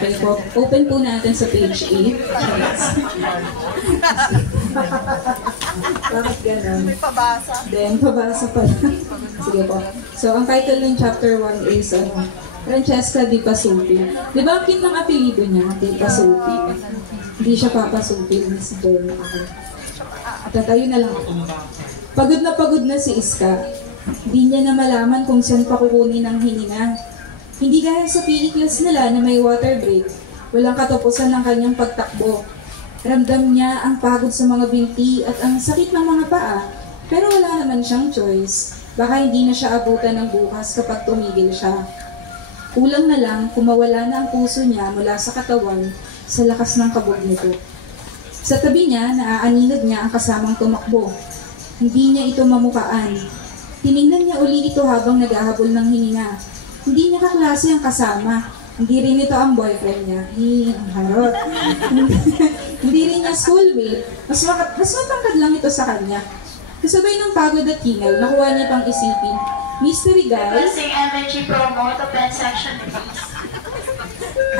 Okay po. Open po natin sa page 8. Bakit gano'n? May pabasa. Then, pabasa pa. Sige po. So, ang title ng chapter 1 is, Francesca Di Pasuti. Di ba ang cute ng apelido niya? Di Pasuti. Hindi siya papasuti. Si Joy. Okay. Tatayo na lang ako. Pagod na si Iska. Di niya na malaman kung saan pa kukunin ang hininga. Hindi gaya sa PE class nila na may water break. Walang katapusan ng kanyang pagtakbo. Ramdam niya ang pagod sa mga binti at ang sakit ng mga paa. Pero wala naman siyang choice. Baka hindi na siya abutan ng bukas kapag tumigil siya. Kulang na lang kung mawala na ang puso niya mula sa katawan sa lakas ng kabog nito. Sa tabi niya, naaaninag niya ang kasamang tumakbo. Hindi niya ito mamukaan. Tiningnan niya uli ito habang naghahabol ng hininga. Hindi niya kaklase ang kasama. Hindi rin ito ang boyfriend niya. Ang harot. Hindi rin niya schoolmate. Mas matangkad lang ito sa kanya. Kasabay ng pagod at hingal, nakuha niya pang isipin. Mystery guys. Energy promote open section please.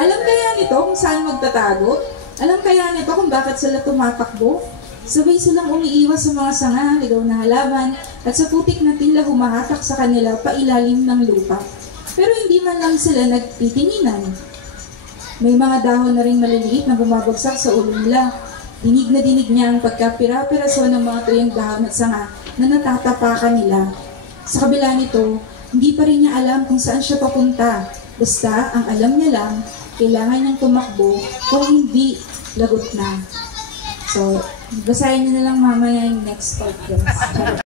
Alam kaya nito kung saan magtatago? Alam kaya nito kung bakit sila tumatakbo? Sabay silang umiiwas sa mga sanga, ligaw na halaman, at sa putik na tila humahatak sa kanila pailalim ng lupa. Pero hindi man lang sila nagtitinginan. May mga dahon na rin maliliit na bumabagsak sa ulo nila. Dinig na dinig niya ang pagkapira-piraso ng mga tuyang dahon at sanga na natatapakan nila. Sa kabila nito, hindi pa rin niya alam kung saan siya papunta. Basta, ang alam niya lang, kailangan niyang tumakbo kung hindi, lagot na. So, basahin niyo na lang mamaya yung next podcast.